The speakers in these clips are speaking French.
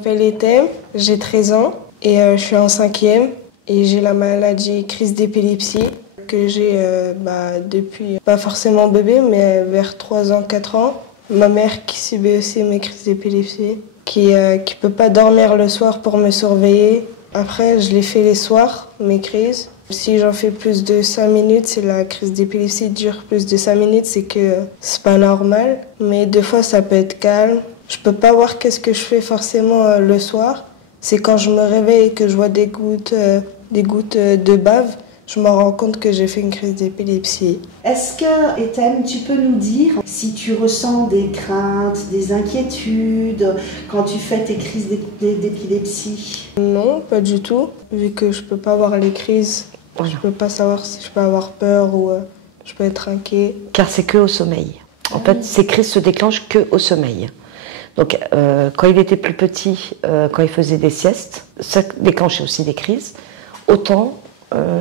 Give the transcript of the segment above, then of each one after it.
m'appelle Etem, j'ai 13 ans et je suis en 5e et j'ai la maladie crise d'épilepsie que j'ai depuis, pas forcément bébé, mais vers 3 ans, 4 ans. Ma mère qui subit aussi mes crises d'épilepsie, qui peut pas dormir le soir pour me surveiller. Après, je les fais les soirs, mes crises. Si j'en fais plus de 5 minutes, si la crise d'épilepsie dure plus de 5 minutes, c'est que c'est pas normal. Mais des fois, ça peut être calme. Je peux pas voir qu'est-ce que je fais forcément le soir. C'est quand je me réveille et que je vois des gouttes de bave, je me rends compte que j'ai fait une crise d'épilepsie. Est-ce que, Etem, tu peux nous dire si tu ressens des craintes, des inquiétudes quand tu fais tes crises d'épilepsie? Non, pas du tout. Vu que je peux pas voir les crises, je peux pas savoir si je peux avoir peur ou je peux être inquiet. Car c'est que au sommeil. En fait, ces crises se déclenchent que au sommeil. Donc, quand il était plus petit, quand il faisait des siestes, ça déclenchait aussi des crises. Autant,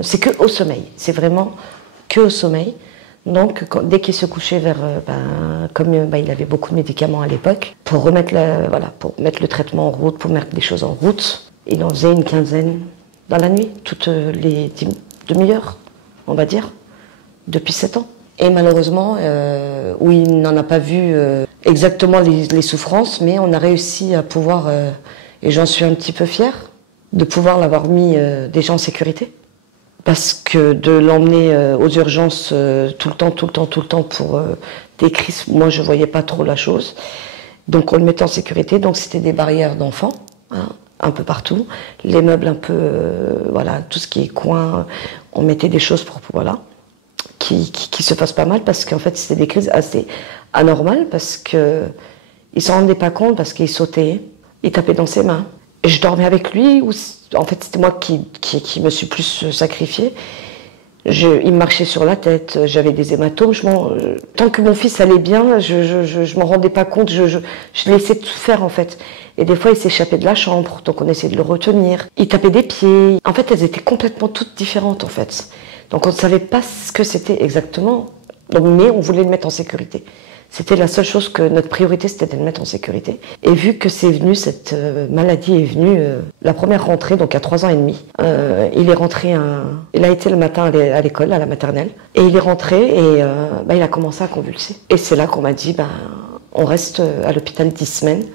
c'est que au sommeil. C'est vraiment que au sommeil. Donc, dès qu'il se couchait comme il avait beaucoup de médicaments à l'époque, pour pour mettre le traitement en route, pour mettre des choses en route, il en faisait une quinzaine dans la nuit, toutes les demi-heures, on va dire, depuis 7 ans. Et malheureusement, où il n'en a pas vu exactement les souffrances, mais on a réussi à pouvoir, et j'en suis un petit peu fière, de pouvoir l'avoir mis déjà en sécurité. Parce que de l'emmener aux urgences tout le temps pour des crises, moi je voyais pas trop la chose. Donc on le mettait en sécurité, donc c'était des barrières d'enfants, hein, un peu partout. Les meubles un peu, tout ce qui est coin, on mettait des choses pour, qui se fassent pas mal, parce qu'en fait c'était des crises assez anormales, parce que il s'en rendait pas compte, parce qu'il sautait, il tapait dans ses mains. Et je dormais avec lui, ou en fait c'était moi qui me suis plus sacrifiée. Il me marchait sur la tête, j'avais des hématomes. Tant que mon fils allait bien, je m'en rendais pas compte, je laissais tout faire en fait. Et des fois il s'échappait de la chambre, donc on essayait de le retenir. Il tapait des pieds. En fait elles étaient complètement toutes différentes en fait. Donc on ne savait pas ce que c'était exactement, mais on voulait le mettre en sécurité. C'était la seule chose que notre priorité, c'était de le mettre en sécurité. Et vu que c'est venu, cette maladie est venue, la première rentrée, donc à 3 ans et demi, il est rentré, il a été le matin à l'école, à la maternelle, et il est rentré et il a commencé à convulser. Et c'est là qu'on m'a dit, on reste à l'hôpital 10 semaines.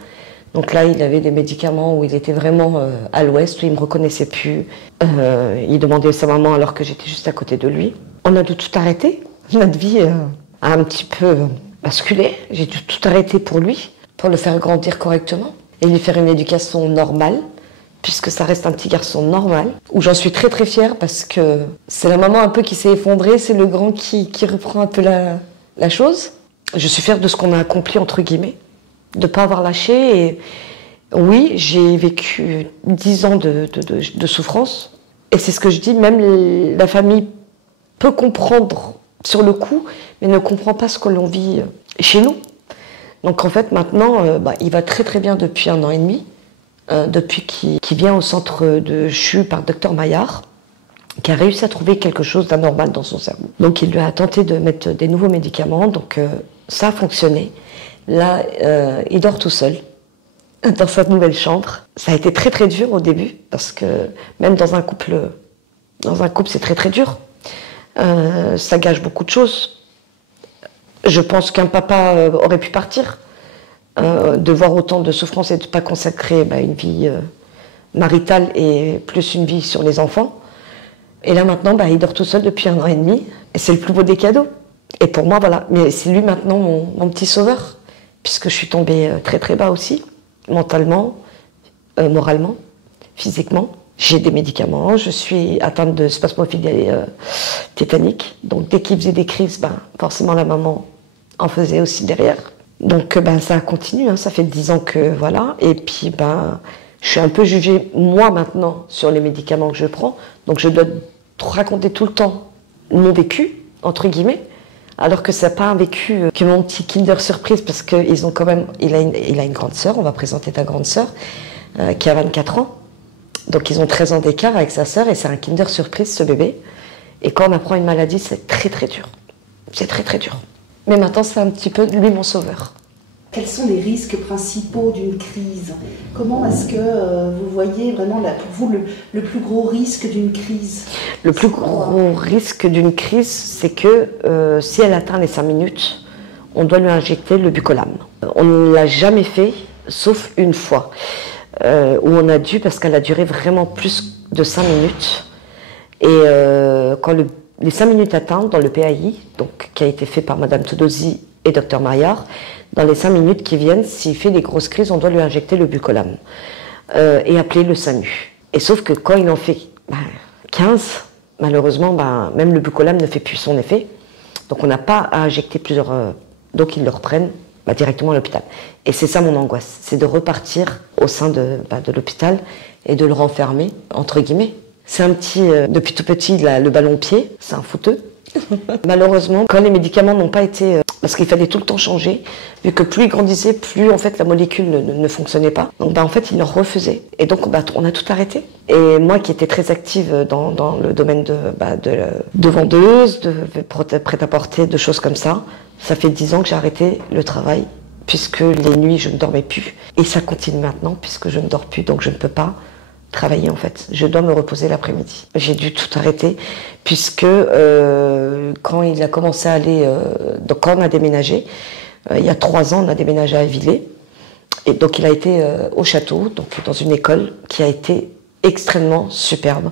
Donc là, il avait des médicaments où il était vraiment à l'ouest, où il ne me reconnaissait plus. Il demandait sa maman alors que j'étais juste à côté de lui. On a dû tout arrêter. Notre vie a un petit peu basculé. J'ai dû tout arrêter pour lui, pour le faire grandir correctement et lui faire une éducation normale, puisque ça reste un petit garçon normal, où j'en suis très très fière parce que c'est la maman un peu qui s'est effondrée, c'est le grand qui reprend un peu la chose. Je suis fière de ce qu'on a accompli, entre guillemets, de ne pas avoir lâché. Et oui, j'ai vécu 10 ans de souffrance, et c'est ce que je dis, même la famille peut comprendre sur le coup, mais ne comprend pas ce que l'on vit chez nous. Donc en fait maintenant, il va très très bien depuis 1 an et demi, depuis qu'il vient au centre de CHU par Dr Maillard, qui a réussi à trouver quelque chose d'anormal dans son cerveau. Donc il lui a tenté de mettre des nouveaux médicaments, donc ça a fonctionné. Là, il dort tout seul dans sa nouvelle chambre. Ça a été très très dur au début, parce que même dans un couple c'est très très dur. Ça gâche beaucoup de choses. Je pense qu'un papa aurait pu partir, de voir autant de souffrance et de ne pas consacrer une vie maritale et plus une vie sur les enfants. Et là maintenant, il dort tout seul depuis 1 an et demi, et c'est le plus beau des cadeaux. Et pour moi, voilà, mais c'est lui maintenant mon petit sauveur, puisque je suis tombée très très bas aussi, mentalement, moralement, physiquement. J'ai des médicaments, je suis atteinte de spasmophilie tétanique. Donc dès qu'il faisait des crises, forcément la maman en faisait aussi derrière. Donc ça continue, hein, ça fait 10 ans que voilà. Et puis je suis un peu jugée moi maintenant sur les médicaments que je prends. Donc je dois raconter tout le temps mon vécu, entre guillemets. Alors que c'est pas un vécu que mon petit Kinder Surprise, parce qu'ils ont quand même, il a une grande sœur, on va présenter ta grande sœur, qui a 24 ans. Donc ils ont 13 ans d'écart avec sa sœur, et c'est un Kinder Surprise, ce bébé. Et quand on apprend une maladie, c'est très très dur. C'est très très dur. Mais maintenant, c'est un petit peu lui mon sauveur. Quels sont les risques principaux d'une crise? Comment est-ce que vous voyez vraiment, pour vous, le plus gros risque d'une crise? Le plus gros risque d'une crise, c'est que si elle atteint les 5 minutes, on doit lui injecter le Bucolam. On ne l'a jamais fait, sauf une fois, où on a dû, parce qu'elle a duré vraiment plus de 5 minutes. Et quand les 5 minutes atteintes dans le PAI, donc, qui a été fait par Madame Todosi et Dr Maillard, dans les 5 minutes qui viennent, s'il fait des grosses crises, on doit lui injecter le Bucolam et appeler le SAMU. Et sauf que quand il en fait 15, malheureusement, même le Bucolam ne fait plus son effet. Donc on n'a pas à injecter plusieurs... donc ils le reprennent directement à l'hôpital. Et c'est ça mon angoisse, c'est de repartir au sein de l'hôpital et de le renfermer, entre guillemets. C'est un petit... depuis tout petit, le ballon-pied, c'est un fouteux. Malheureusement, quand les médicaments n'ont pas été... parce qu'il fallait tout le temps changer, vu que plus il grandissait, plus en fait la molécule ne fonctionnait pas. Donc en fait, il leur refusait. Et donc on a tout arrêté. Et moi qui étais très active dans le domaine de vendeuse, de prêt-à-porter, de choses comme ça, ça fait 10 ans que j'ai arrêté le travail, puisque les nuits je ne dormais plus. Et ça continue maintenant, puisque je ne dors plus, donc je ne peux pas travailler en fait. Je dois me reposer l'après-midi. J'ai dû tout arrêter puisque quand il a commencé à aller... donc quand on a déménagé, il y a 3 ans, on a déménagé à Villers. Et donc il a été au château, donc dans une école qui a été extrêmement superbe,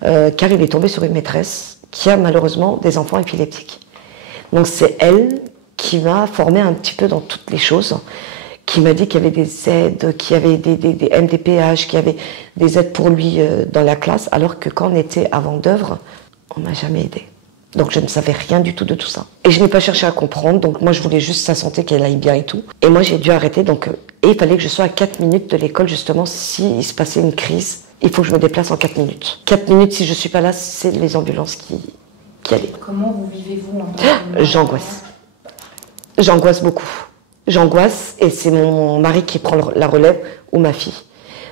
car il est tombé sur une maîtresse qui a malheureusement des enfants épileptiques. Donc c'est elle qui m'a formée un petit peu dans toutes les choses, qui m'a dit qu'il y avait des aides, qu'il y avait des MDPH, qu'il y avait des aides pour lui dans la classe, alors que quand on était à Vendeuvre, on m'a jamais aidé. Donc je ne savais rien du tout de tout ça. Et je n'ai pas cherché à comprendre, donc moi je voulais juste sa santé, qu'elle aille bien et tout. Et moi j'ai dû arrêter, et il fallait que je sois à 4 minutes de l'école, justement, s'il se passait une crise, il faut que je me déplace en 4 minutes. 4 minutes, si je ne suis pas là, c'est les ambulances qui allaient. Comment vous vivez-vous en tant que... J'angoisse. J'angoisse beaucoup. J'angoisse et c'est mon mari qui prend la relève ou ma fille.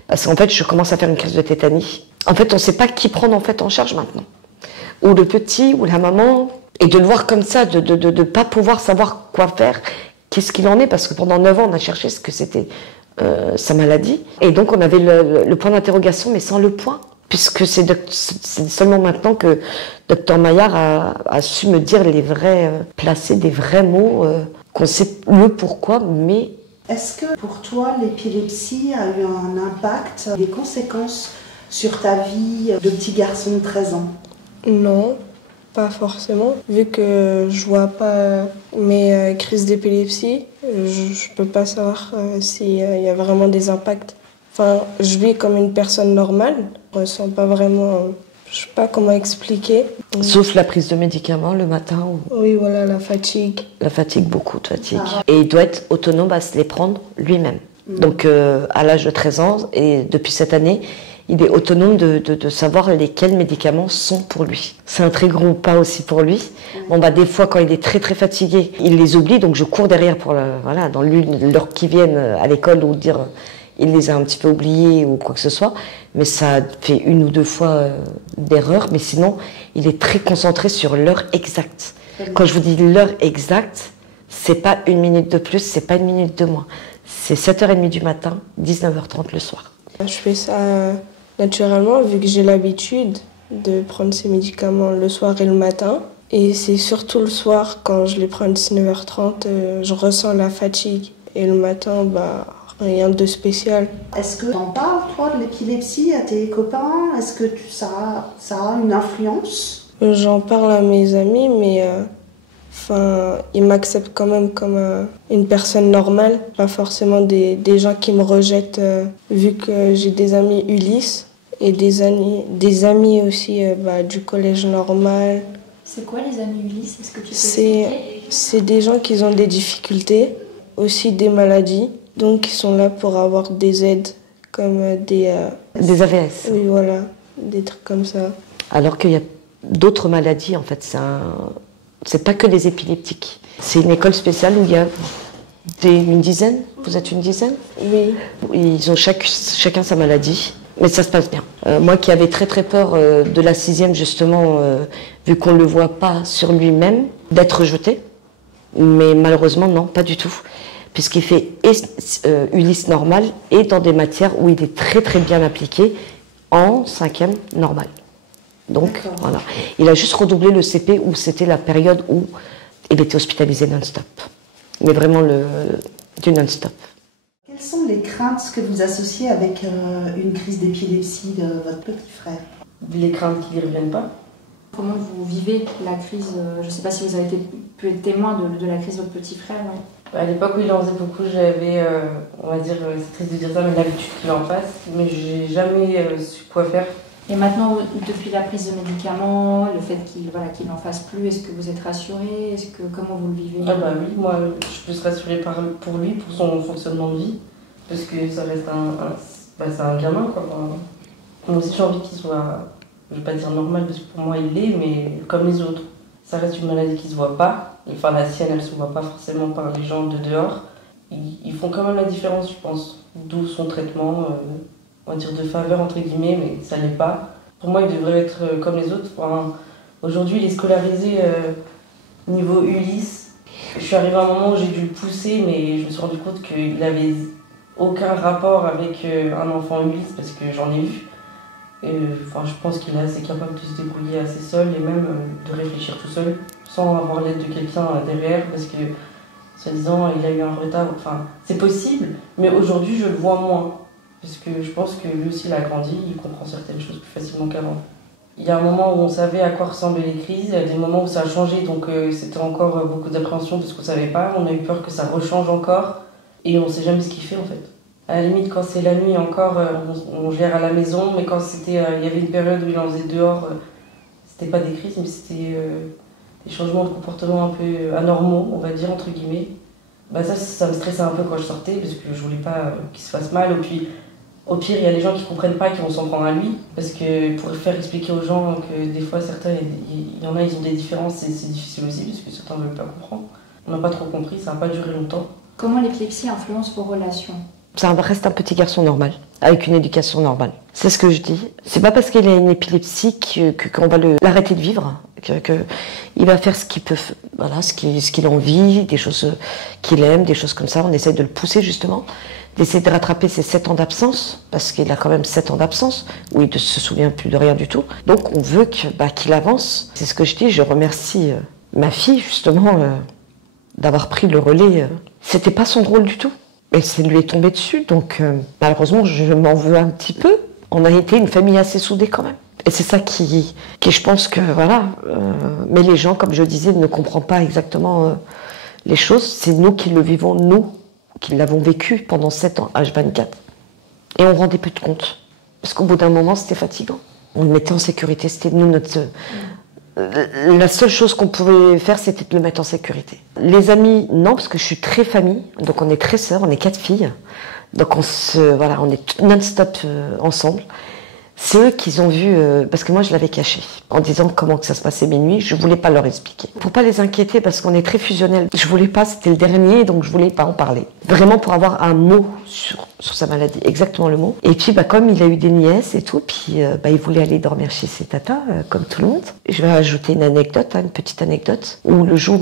Parce qu'en fait, je commence à faire une crise de tétanie. En fait, on ne sait pas qui prendre en charge maintenant. Ou le petit, ou la maman. Et de le voir comme ça, de ne pas pouvoir savoir quoi faire, qu'est-ce qu'il en est. Parce que pendant 9 ans, on a cherché ce que c'était sa maladie. Et donc, on avait le point d'interrogation, mais sans le point. Puisque c'est seulement maintenant que Dr Maillard a su me dire placer des vrais mots, qu'on sait le pourquoi, mais... Est-ce que pour toi, l'épilepsie a eu un impact, des conséquences sur ta vie de petit garçon de 13 ans? Non, pas forcément. Vu que je vois pas mes crises d'épilepsie, je peux pas savoir s'il y a vraiment des impacts. Enfin, je vis comme une personne normale. Je ressens pas vraiment... Je sais pas comment expliquer. Sauf la prise de médicaments le matin. Oui, voilà, la fatigue. La fatigue, beaucoup de fatigue. Et il doit être autonome à se les prendre lui-même. Donc, à l'âge de 13 ans, et depuis cette année, il est autonome de savoir lesquels médicaments sont pour lui. C'est un très gros pas aussi pour lui. Bon, des fois, quand il est très très fatigué, il les oublie, donc je cours derrière pour dans l'heure qui viennent à l'école ou dire... Il les a un petit peu oubliés ou quoi que ce soit, mais ça fait 1 ou 2 fois d'erreur, mais sinon, il est très concentré sur l'heure exacte. Quand je vous dis l'heure exacte, c'est pas 1 minute de plus, c'est pas 1 minute de moins. C'est 7h30 du matin, 19h30 le soir. Je fais ça naturellement, vu que j'ai l'habitude de prendre ces médicaments le soir et le matin. Et c'est surtout le soir, quand je les prends à 19h30, je ressens la fatigue. Et le matin, rien de spécial. Est-ce que tu en parles, toi, de l'épilepsie à tes copains? Est-ce que ça a une influence? J'en parle à mes amis, mais ils m'acceptent quand même comme une personne normale. Pas forcément des gens qui me rejettent, vu que j'ai des amis Ulysse et des amis aussi du collège normal. C'est quoi les amis Ulysse? Est-ce que tu peux expliquer? C'est des gens qui ont des difficultés, aussi des maladies. Donc, ils sont là pour avoir des aides, comme des AVS. Oui, voilà, des trucs comme ça. Alors qu'il y a d'autres maladies, en fait. C'est pas que les épileptiques. C'est une école spéciale où il y a une dizaine. Vous êtes une dizaine? Oui. Ils ont chacun sa maladie, mais ça se passe bien. Moi qui avais très très peur de la 6e, justement, vu qu'on ne le voit pas sur lui-même, d'être rejeté. Mais malheureusement, non, pas du tout. puisqu'il fait Ulysse normal et dans des matières où il est très très bien appliqué en 5e normal. Donc voilà, il a juste redoublé le CP où c'était la période où il était hospitalisé non-stop. Mais vraiment du non-stop. Quelles sont les craintes que vous associez avec une crise d'épilepsie de votre petit frère? Les craintes qui ne reviennent pas. Comment vous vivez la crise? Je ne sais pas si vous avez pu être témoin de la crise de votre petit frère. Ouais. À l'époque où il en faisait beaucoup, j'avais, on va dire, c'est triste de dire ça, mais l'habitude qu'il en fasse. Mais j'ai jamais su quoi faire. Et maintenant, depuis la prise de médicaments, le fait qu'il n'en fasse plus, est-ce que vous êtes rassurée? Comment vous le vivez? Ah bah oui, moi je peux se rassurer pour lui, pour son fonctionnement de vie, parce que ça reste c'est un gamin quoi. Moi aussi j'ai envie qu'il soit, je vais pas dire normal parce que pour moi il l'est, mais comme les autres. Ça reste une maladie qui se voit pas, enfin la sienne elle se voit pas forcément par les gens de dehors. Ils font quand même la différence je pense, d'où son traitement. On va dire de faveur entre guillemets, mais ça l'est pas. Pour moi, il devrait être comme les autres. Enfin, aujourd'hui, il est scolarisé niveau Ulysse. Je suis arrivée à un moment où j'ai dû le pousser, mais je me suis rendu compte qu'il n'avait aucun rapport avec un enfant Ulysse, parce que j'en ai vu. Enfin, je pense qu'il est assez capable de se débrouiller assez seul et même de réfléchir tout seul, sans avoir l'aide de quelqu'un derrière, parce que, soi-disant, il a eu un retard. Enfin, c'est possible, mais aujourd'hui, je le vois moins. Parce que je pense que lui aussi il a grandi, il comprend certaines choses plus facilement qu'avant. Il y a un moment où on savait à quoi ressemblaient les crises, il y a des moments où ça a changé, donc c'était encore beaucoup d'appréhension parce qu'on ne savait pas. On a eu peur que ça rechange encore et on ne sait jamais ce qu'il fait en fait. À la limite, quand c'est la nuit encore, on gère à la maison, mais quand il y avait une période où il en faisait dehors, c'était pas des crises, mais c'était des changements de comportement un peu anormaux, on va dire, entre guillemets. Bah ça me stressait un peu quand je sortais parce que je voulais pas qu'il se fasse mal. Au pire, il y a des gens qui ne comprennent pas, qui vont s'en prendre à lui. Parce que pour faire expliquer aux gens que des fois, certains, il y en a, ils ont des différences, c'est difficile aussi, parce que certains ne veulent pas comprendre. On n'a pas trop compris, ça n'a pas duré longtemps. Comment l'épilepsie influence vos relations? Ça reste un petit garçon normal, avec une éducation normale. C'est ce que je dis. C'est pas parce qu'il a une épilepsie qu'on va l'arrêter de vivre, qu'il va faire ce qu'il peut, voilà, ce qu'il a envie, des choses qu'il aime, des choses comme ça. On essaie de le pousser justement, d'essayer de rattraper ses 7 ans d'absence, parce qu'il a quand même 7 ans d'absence, où il ne se souvient plus de rien du tout. Donc on veut qu'il avance. C'est ce que je dis, je remercie ma fille justement d'avoir pris le relais. C'était pas son rôle du tout. Et ça lui est tombé dessus, donc malheureusement je m'en veux un petit peu. On a été une famille assez soudée quand même. Et c'est ça qui je pense que, voilà, mais les gens, comme je disais, ne comprennent pas exactement les choses. C'est nous qui le vivons, nous, qui l'avons vécu pendant 7 ans, H24. Et on rendait peu de compte. Parce qu'au bout d'un moment, c'était fatigant. On le mettait en sécurité, c'était nous notre... La seule chose qu'on pouvait faire, c'était de le mettre en sécurité. Les amis, non, parce que je suis très famille, donc on est très sœurs, on est 4 filles. Donc on est non-stop ensemble. C'est eux qui ont vu, parce que moi je l'avais caché, en disant comment que ça se passait mes nuits, je voulais pas leur expliquer. Pour pas les inquiéter, parce qu'on est très fusionnels, je voulais pas, c'était le dernier, donc je voulais pas en parler. Vraiment pour avoir un mot sur sa maladie, exactement le mot. Et puis comme il a eu des nièces et tout, puis il voulait aller dormir chez ses tatas, comme tout le monde. Je vais ajouter une anecdote, une petite anecdote, où le jour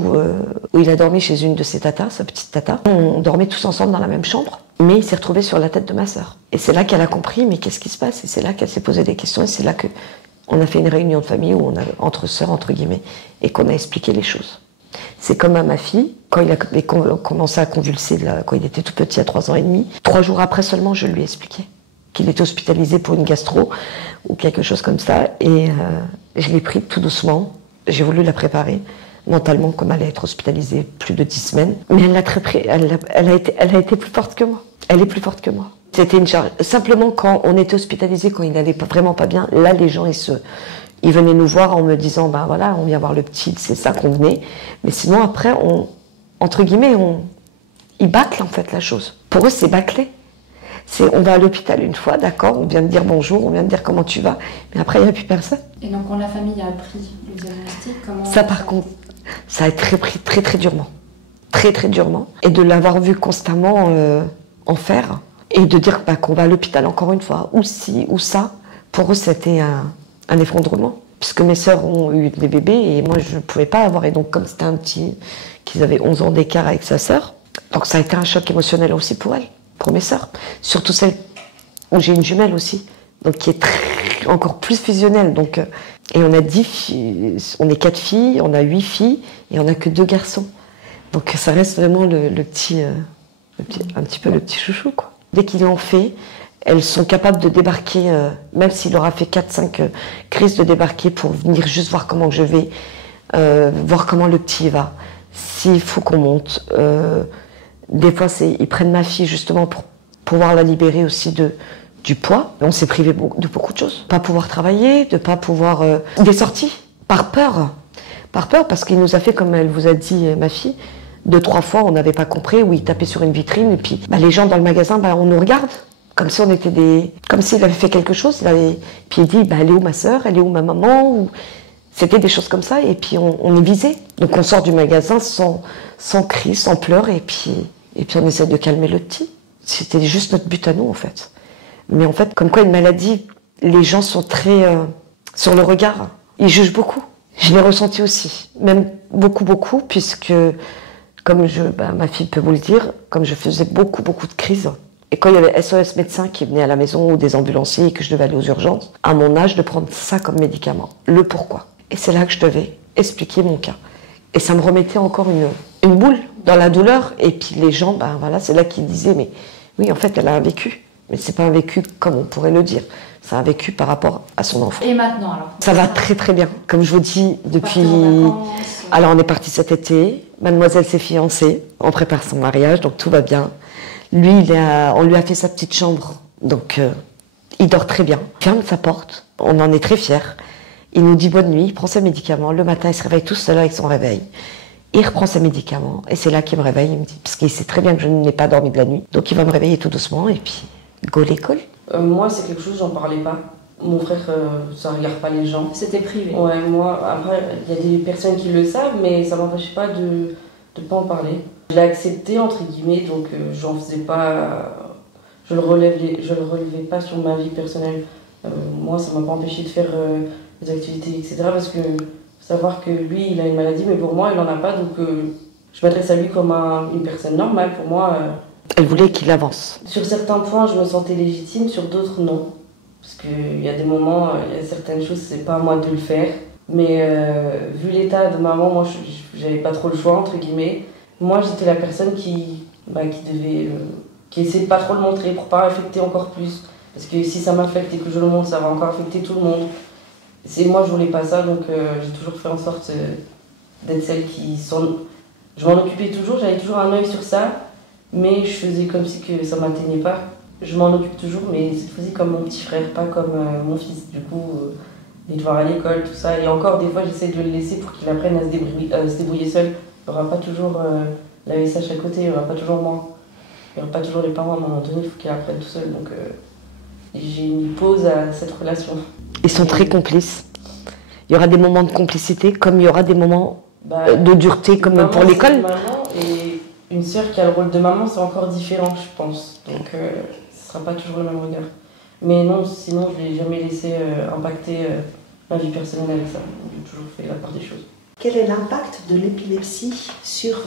où il a dormi chez une de ses tatas, sa petite tata, on dormait tous ensemble dans la même chambre. Mais il s'est retrouvé sur la tête de ma sœur. Et c'est là qu'elle a compris, mais qu'est-ce qui se passe? Et c'est là qu'elle s'est posé des questions, et c'est là qu'on a fait une réunion de famille où on a, entre sœurs, entre guillemets, et qu'on a expliqué les choses. C'est comme à ma fille, quand il a commencé à convulser, quand il était tout petit, à 3 ans et demi, 3 jours après seulement, je lui ai expliqué qu'il était hospitalisé pour une gastro, ou quelque chose comme ça, et je l'ai pris tout doucement, j'ai voulu la préparer. Mentalement, comme elle allait être hospitalisée plus de 10 semaines. Mais elle a été plus forte que moi. Elle est plus forte que moi. C'était une charge. Simplement, quand on était hospitalisé, quand il n'allait vraiment pas bien, là, les gens, ils venaient nous voir en me disant, voilà, on vient voir le petit, c'est ça qu'on venait. Mais sinon, après, entre guillemets, ils bâclent, en fait, la chose. Pour eux, c'est bâclé. On va à l'hôpital une fois, d'accord, on vient de dire bonjour, on vient de dire comment tu vas, mais après, il n'y a plus personne. Et donc, quand la famille a appris le diagnostic, comment... Ça, par contre, ça a été pris très très durement. Très très durement. Et de l'avoir vu constamment en faire. Et de dire qu'on va à l'hôpital encore une fois, ou ci, ou ça. Pour eux, c'était un effondrement. Puisque mes sœurs ont eu des bébés et moi, je ne pouvais pas avoir. Et donc, comme c'était un petit... qu'ils avaient 11 ans d'écart avec sa sœur, Donc ça a été un choc émotionnel aussi pour elle, pour mes sœurs. Surtout celle où j'ai une jumelle aussi, donc qui est encore plus fusionnelle. Donc, et on a 10 filles, on est 4 filles, on a 8 filles et on n'a que 2 garçons. Donc ça reste vraiment un petit peu le petit chouchou, quoi. Dès qu'ils l'ont fait, elles sont capables de débarquer, même s'il aura fait 4-5 crises, de débarquer pour venir juste voir comment je vais, voir comment le petit va. S'il faut qu'on monte. Des fois, ils prennent ma fille justement pour pouvoir la libérer aussi du poids. On s'est privé de beaucoup de choses. Pas pouvoir travailler, de pas pouvoir... des sorties, par peur. Par peur, parce qu'il nous a fait, comme elle vous a dit, ma fille, 2-3 fois, on n'avait pas compris, où il tapait sur une vitrine, et puis les gens dans le magasin, on nous regarde, comme si on était comme s'il avait fait quelque chose. Puis il dit, elle est où ma sœur, elle est où ma maman, C'était des choses comme ça, et puis on est visé. Donc on sort du magasin sans cri, sans pleurs, et puis on essaie de calmer le petit. C'était juste notre but à nous, en fait. Mais en fait, comme quoi une maladie, les gens sont très sur le regard. Ils jugent beaucoup. Je l'ai ressenti aussi, même beaucoup, puisque, comme ma fille peut vous le dire, comme je faisais beaucoup de crises, et quand il y avait SOS médecins qui venaient à la maison, ou des ambulanciers, et que je devais aller aux urgences, à mon âge, de prendre ça comme médicament. Le pourquoi. Et c'est là que je devais expliquer mon cas. Et ça me remettait encore une boule dans la douleur. Et puis les gens, c'est là qu'ils disaient, mais oui, en fait, elle a un vécu. Mais c'est pas un vécu comme on pourrait le dire. C'est un vécu par rapport à son enfant. Et maintenant, alors? Ça va très bien. Comme je vous dis, depuis... Alors, on est parti cet été. Mademoiselle s'est fiancée. On prépare son mariage, donc tout va bien. Lui, on lui a fait sa petite chambre. Donc, il dort très bien. Il ferme sa porte. On en est très fiers. Il nous dit bonne nuit, il prend ses médicaments. Le matin, il se réveille tout seul avec son réveil. Il reprend ses médicaments. Et c'est là qu'il me réveille. Il me dit, parce qu'il sait très bien que je n'ai pas dormi de la nuit. Donc, il va me réveiller tout doucement. Et puis, go l'école. Moi, c'est quelque chose, j'en parlais pas. Mon frère, ça regarde pas les gens. C'était privé. Ouais, moi, après, il y a des personnes qui le savent, mais ça m'empêchait pas de pas en parler. Je l'ai accepté, entre guillemets, donc j'en faisais pas... Je le relevais pas sur ma vie personnelle. Moi, ça m'a pas empêché de faire des activités, etc. Parce que savoir que lui, il a une maladie, mais pour moi, il en a pas, donc je m'adresse à lui comme une personne normale. Pour moi... Elle voulait qu'il avance. Sur certains points, je me sentais légitime, sur d'autres, non. Parce qu'il y a des moments, il y a certaines choses, c'est pas à moi de le faire. Mais vu l'état de maman, moi, j'avais pas trop le choix, entre guillemets. Moi, j'étais la personne qui essayait de pas trop le montrer pour pas affecter encore plus. Parce que si ça m'affecte et que je le montre, ça va encore affecter tout le monde. Moi, je voulais pas ça, donc j'ai toujours fait en sorte d'être celle qui sont... Je m'en occupais toujours, j'avais toujours un œil sur ça. Mais je faisais comme si que ça m'atteignait pas. Je m'en occupe toujours, mais cette fois-ci comme mon petit frère, pas comme mon fils. Du coup, les devoirs à l'école, tout ça. Et encore, des fois, j'essaie de le laisser pour qu'il apprenne à se débrouiller seul. Il n'y aura pas toujours la SH à côté, il n'y aura pas toujours moi. Il n'y aura pas toujours les parents. À un moment donné, il faut qu'il apprenne tout seul. Donc, j'ai mis pause à cette relation. Ils sont très complices. Il y aura des moments de complicité, comme il y aura des moments de dureté, comme pour l'école. Une sœur qui a le rôle de maman, c'est encore différent, je pense. Donc, ce ne sera pas toujours le même regard. Mais non, sinon, je ne l'ai jamais laissé impacter ma vie personnelle avec ça. J'ai toujours fait la part des choses. Quel est l'impact de l'épilepsie sur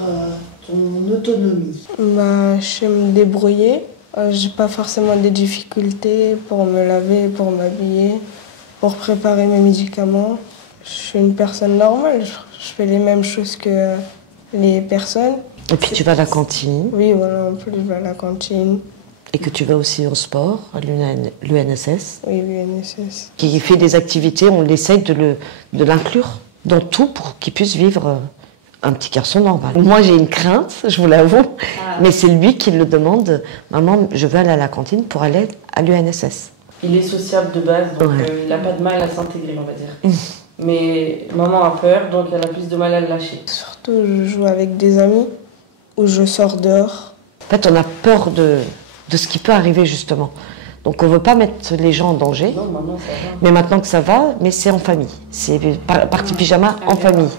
ton autonomie? Je sais me débrouiller. J'ai pas forcément des difficultés pour me laver, pour m'habiller, pour préparer mes médicaments. Je suis une personne normale. Je fais les mêmes choses que les personnes. Et puis tu vas à la cantine. Oui, voilà, en plus je vais à la cantine. Et que tu vas aussi au sport, à l'UNSS. Oui, l'UNSS. Qui fait des activités, on essaye de l'inclure dans tout pour qu'il puisse vivre un petit garçon normal. Moi j'ai une crainte, je vous l'avoue, mais c'est lui qui le demande. Maman, je veux aller à la cantine pour aller à l'UNSS. Il est sociable de base, donc il n'a pas de mal à s'intégrer, on va dire. Mais maman a peur, donc elle a plus de mal à le lâcher. Surtout, je joue avec des amis ou je sors dehors. En fait, on a peur de ce qui peut arriver, justement. Donc, on ne veut pas mettre les gens en danger. Non, maintenant, ça va. Mais maintenant que ça va, mais c'est en famille. C'est partie pyjama en famille.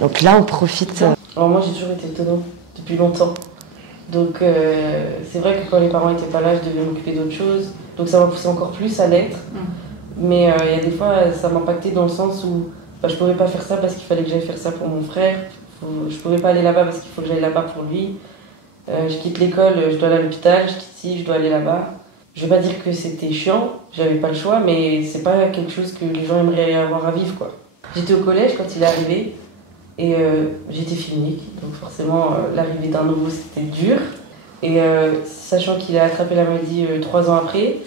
Donc là, on profite. Alors moi, j'ai toujours été autonome depuis longtemps. Donc, c'est vrai que quand les parents n'étaient pas là, je devais m'occuper d'autres choses. Donc, ça m'a poussé encore plus à l'être. Mais il y a des fois, ça m'impactait dans le sens où je ne pouvais pas faire ça parce qu'il fallait que j'aille faire ça pour mon frère. Je ne pouvais pas aller là-bas parce qu'il faut que j'aille là-bas pour lui. Je quitte l'école, je dois aller à l'hôpital, je quitte ici, je dois aller là-bas. Je vais pas dire que c'était chiant, j'avais pas le choix, mais c'est pas quelque chose que les gens aimeraient avoir à vivre, quoi. J'étais au collège quand il est arrivé et j'étais fille unique, donc forcément l'arrivée d'un nouveau c'était dur. Et sachant qu'il a attrapé la maladie 3 ans après,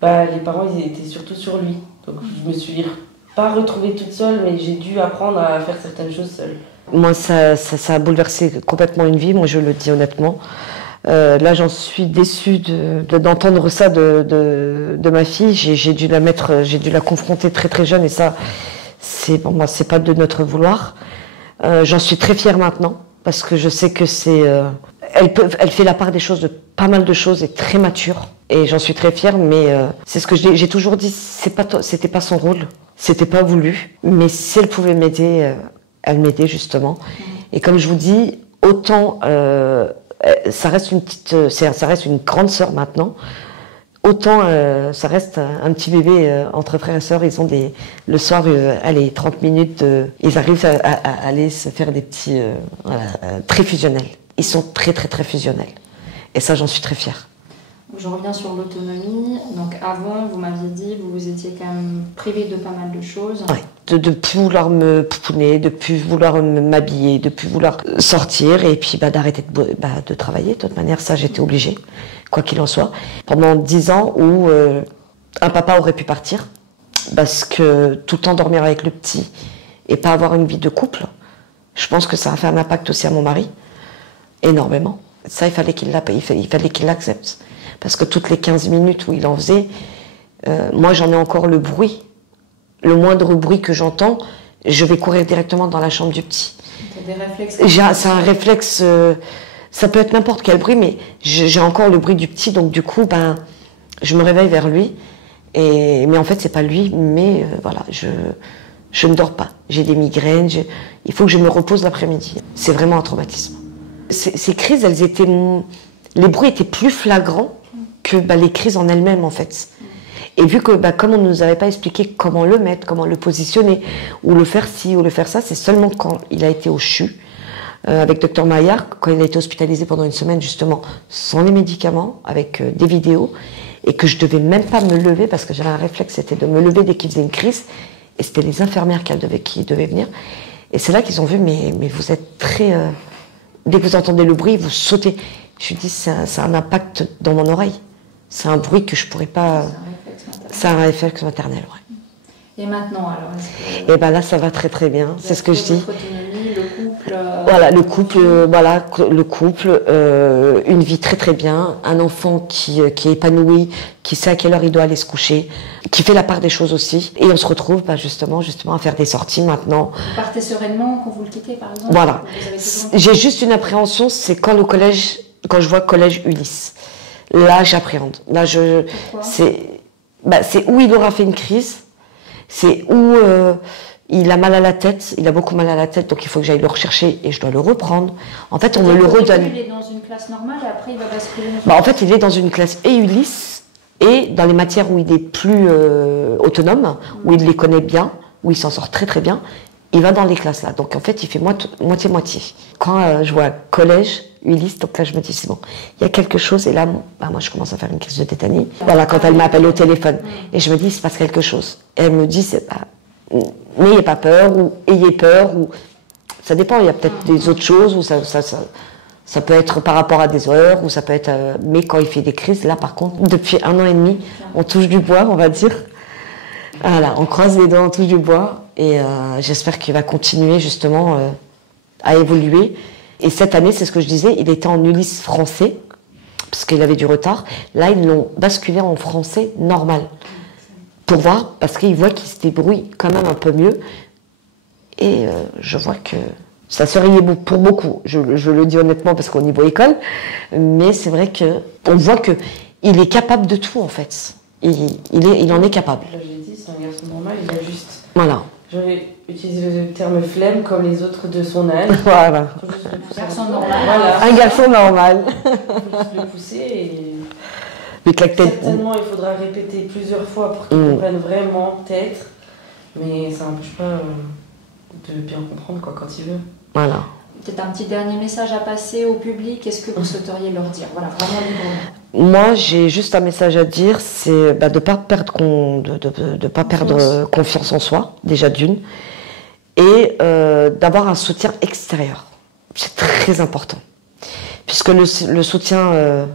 bah, les parents ils étaient surtout sur lui. Donc je me suis pas retrouvée toute seule, mais j'ai dû apprendre à faire certaines choses seule. Moi, ça a bouleversé complètement une vie, moi je le dis honnêtement. Là, j'en suis déçue d'entendre ça de ma fille. J'ai dû la confronter très très jeune et ça, pour moi, c'est pas de notre vouloir. J'en suis très fière maintenant parce que je sais que elle fait la part des choses, de pas mal de choses, et très mature. Et j'en suis très fière, mais c'est ce que j'ai toujours dit, c'était pas son rôle, c'était pas voulu. Mais si elle pouvait m'aider, elle m'aidait justement. Et comme je vous dis, autant ça reste une grande sœur maintenant, autant ça reste un petit bébé entre frères et sœurs. Ils ont le soir, allez, 30 minutes, ils arrivent à aller se faire des petits, très fusionnels. Ils sont très très très fusionnels. Et ça, j'en suis très fière. Je reviens sur l'autonomie. Donc avant, vous m'aviez dit, vous étiez quand même privée de pas mal de choses. Ouais, de plus vouloir me pouponner, de plus vouloir m'habiller, de plus vouloir sortir et puis d'arrêter de travailler. De toute manière, ça, j'étais obligée, quoi qu'il en soit. Pendant 10 ans où un papa aurait pu partir, parce que tout le temps dormir avec le petit et pas avoir une vie de couple, je pense que ça a fait un impact aussi à mon mari, énormément. Ça, il fallait qu'il l'accepte. Parce que toutes les 15 minutes où il en faisait, moi j'en ai encore le bruit. Le moindre bruit que j'entends, je vais courir directement dans la chambre du petit. T'as des réflexes. C'est un réflexe, ça peut être n'importe quel bruit, mais j'ai encore le bruit du petit, donc du coup, je me réveille vers lui. Mais en fait, c'est pas lui, mais voilà, je ne dors pas. J'ai des migraines, il faut que je me repose l'après-midi. C'est vraiment un traumatisme. Ces crises, les bruits étaient plus flagrants que les crises en elles-mêmes, en fait. Et vu que, comme on ne nous avait pas expliqué comment le mettre, comment le positionner, ou le faire ci, ou le faire ça, c'est seulement quand il a été au CHU, avec Dr Maillard, quand il a été hospitalisé pendant une semaine, justement, sans les médicaments, avec des vidéos, et que je devais même pas me lever, parce que j'avais un réflexe, c'était de me lever dès qu'il faisait une crise, et c'était les infirmières qui devaient venir. Et c'est là qu'ils ont vu, mais vous êtes très... dès que vous entendez le bruit, vous sautez. Je lui dis, c'est un impact dans mon oreille. C'est un bruit que je pourrais pas... C'est un réflexe maternel, ouais. Et maintenant, alors Et là, ça va très très bien. C'est ce que je dis. Le couple. Voilà, le couple, une vie très très bien, un enfant qui est épanoui, qui sait à quelle heure il doit aller se coucher, qui fait la part des choses aussi. Et on se retrouve justement à faire des sorties maintenant. Vous partez sereinement quand vous le quittez, par exemple? Voilà. J'ai juste une appréhension, c'est quand je vois collège Ulysse. Là, j'appréhende. Là, c'est où il aura fait une crise, c'est où il a mal à la tête, il a beaucoup mal à la tête, donc il faut que j'aille le rechercher et je dois le reprendre. En fait, on me le redonne. Il est dans une classe normale et après il va basculer. En fait, il est dans une classe Ulysse et dans les matières où il est plus autonome, où il les connaît bien, où il s'en sort très très bien, il va dans les classes là. Donc en fait, il fait moitié-moitié. Quand je vois collège, Ulysse, donc là je me dis c'est bon, il y a quelque chose et là, moi je commence à faire une crise de tétanie. Voilà, quand elle m'appelle au téléphone et je me dis il se passe quelque chose. Et elle me dit n'ayez pas peur ou ayez peur ou ça dépend. Il y a peut-être des autres choses ou ça peut être par rapport à des heures ou ça peut être. Mais quand il fait des crises, là par contre, depuis 1 an et demi, on touche du bois, on va dire. Voilà, on croise les doigts, on touche du bois et j'espère qu'il va continuer justement à évoluer. Et cette année, c'est ce que je disais, il était en Ulysse français, parce qu'il avait du retard. Là, ils l'ont basculé en français normal. Pour voir, parce qu'ils voient qu'il se débrouille quand même un peu mieux. Et je vois que ça se riait pour beaucoup. Je le dis honnêtement, parce qu'au niveau école, mais c'est vrai qu'on voit qu'il est capable de tout, en fait. Il en est capable. J'ai dit, c'est un garçon normal, il a juste... Voilà. J'aurais utilisé le terme flemme comme les autres de son âge. Voilà. Un garçon normal. Voilà. Un garçon normal. Il faut juste le pousser et... Certainement, il faudra répéter plusieurs fois pour qu'il comprenne vraiment, peut-être. Mais ça n'empêche pas de bien comprendre quand il veut. Voilà. peut-être un petit dernier message à passer au public. Qu'est-ce que vous souhaiteriez leur dire? Voilà, vraiment librement. Moi, j'ai juste un message à dire, c'est de ne pas perdre, pas perdre confiance en soi, déjà d'une, et d'avoir un soutien extérieur. C'est très important. Puisque le soutien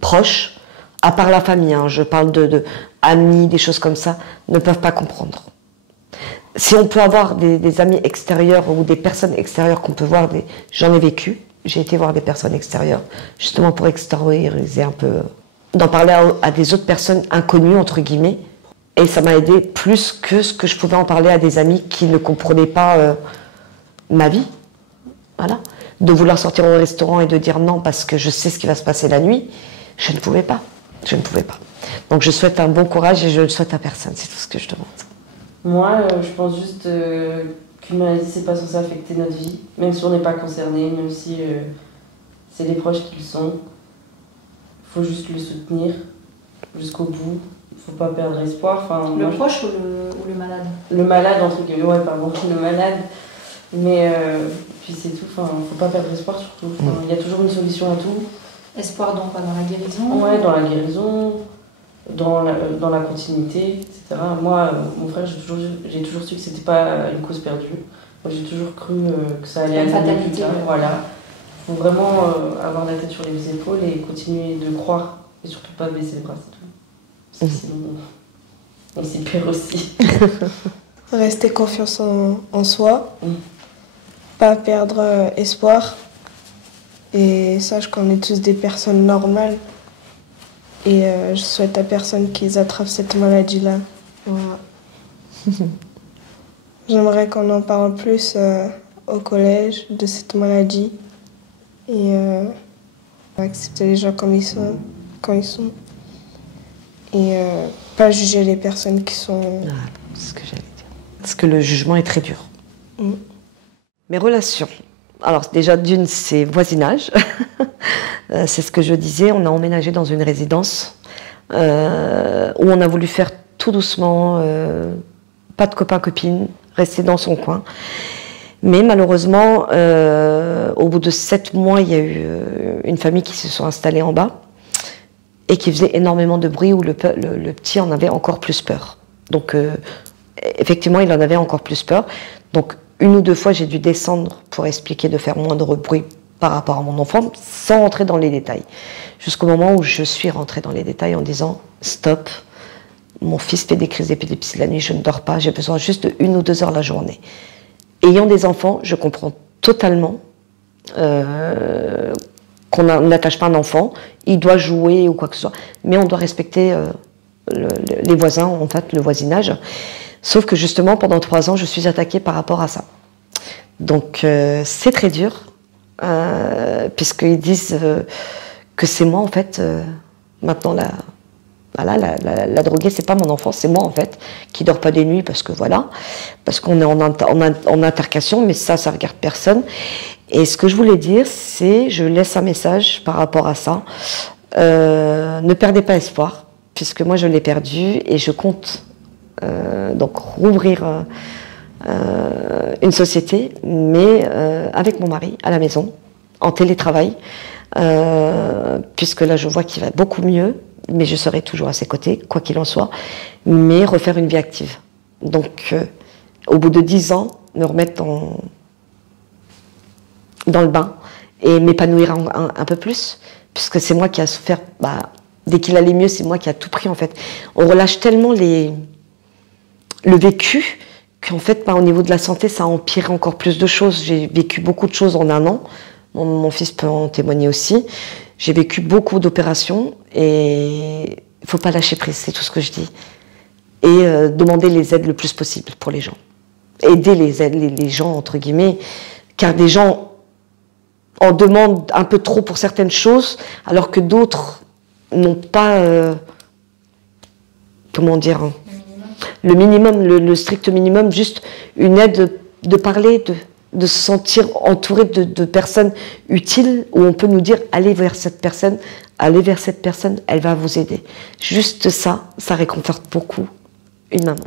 proche, à part la famille, hein, je parle de amis, des choses comme ça, ne peuvent pas comprendre. Si on peut avoir des amis extérieurs ou des personnes extérieures qu'on peut voir, j'en ai vécu, j'ai été voir des personnes extérieures, justement pour extérioriser un peu, d'en parler à des autres personnes inconnues, entre guillemets, et ça m'a aidé plus que ce que je pouvais en parler à des amis qui ne comprenaient pas ma vie, voilà. De vouloir sortir au restaurant et de dire non parce que je sais ce qui va se passer la nuit, je ne pouvais pas, je ne pouvais pas. Donc je souhaite un bon courage et je le souhaite à personne, c'est tout ce que je demande. Moi, je pense juste qu'une maladie, c'est pas censé affecter notre vie, même si on n'est pas concerné, même si c'est les proches qui le sont. Il faut juste le soutenir jusqu'au bout. Il faut pas perdre espoir. Enfin, le proche ou le malade? Le malade, entre guillemets, ouais, pardon, le malade. Mais puis c'est tout, enfin, faut pas perdre espoir surtout. Il y a toujours une solution à tout. Espoir dans quoi? Dans la guérison? Ouais, dans la guérison. Dans la continuité, etc. Moi, mon frère, j'ai toujours su que c'était pas une cause perdue. Moi, j'ai toujours cru que ça allait aller plus tard. Voilà. Il faut vraiment avoir la tête sur les épaules et continuer de croire. Et surtout pas baisser les bras, c'est tout. Parce que sinon, on s'y perd aussi. Rester confiance en soi. Pas perdre espoir. Et sache qu'on est tous des personnes normales. Et je souhaite à personne qu'ils attrapent cette maladie-là. Voilà. J'aimerais qu'on en parle plus au collège de cette maladie. Et accepter les gens comme ils sont, quand ils sont. Et pas juger les personnes qui sont... Ah, c'est ce que j'allais dire. Parce que le jugement est très dur. Mes relations. Alors déjà, d'une, c'est voisinage. C'est ce que je disais, on a emménagé dans une résidence où on a voulu faire tout doucement, pas de copains-copines, rester dans son coin. Mais malheureusement, au bout de 7 mois, il y a eu une famille qui se sont installées en bas et qui faisait énormément de bruit où le petit en avait encore plus peur. Donc effectivement, il en avait encore plus peur. Donc 1 ou 2 fois, j'ai dû descendre pour expliquer de faire moins de bruit par rapport à mon enfant, sans rentrer dans les détails. Jusqu'au moment où je suis rentrée dans les détails en disant « Stop, mon fils fait des crises d'épilepsie la nuit, je ne dors pas, j'ai besoin juste de 1 ou 2 heures la journée. » Ayant des enfants, je comprends totalement qu'on n'attache pas un enfant, il doit jouer ou quoi que ce soit, mais on doit respecter les voisins, en fait, le voisinage. Sauf que justement, pendant 3 ans, je suis attaquée par rapport à ça. Donc c'est très dur. Puisqu'ils disent que c'est moi en fait, maintenant la droguée c'est pas mon enfant, c'est moi en fait, qui dort pas des nuits parce que voilà, parce qu'on est en altercation, mais ça regarde personne. Et ce que je voulais dire, c'est, je laisse un message par rapport à ça, ne perdez pas espoir, puisque moi je l'ai perdu et je compte donc rouvrir une société, mais avec mon mari à la maison, en télétravail, puisque là je vois qu'il va beaucoup mieux, mais je serai toujours à ses côtés, quoi qu'il en soit, mais refaire une vie active. Donc au bout de 10 ans, me remettre dans le bain et m'épanouir un peu plus, puisque c'est moi qui a souffert, dès qu'il allait mieux, c'est moi qui a tout pris en fait. On relâche tellement le vécu, qu'en fait, au niveau de la santé, ça a empiré encore plus de choses. J'ai vécu beaucoup de choses en 1 an. Mon fils peut en témoigner aussi. J'ai vécu beaucoup d'opérations et il ne faut pas lâcher prise, c'est tout ce que je dis. Et demander les aides le plus possible pour les gens. Aider les gens, entre guillemets, car des gens en demandent un peu trop pour certaines choses, alors que d'autres n'ont pas... comment dire, le minimum, le strict minimum, juste une aide de parler, de se sentir entouré de personnes utiles, où on peut nous dire allez vers cette personne, elle va vous aider. Juste ça, ça réconforte beaucoup une maman.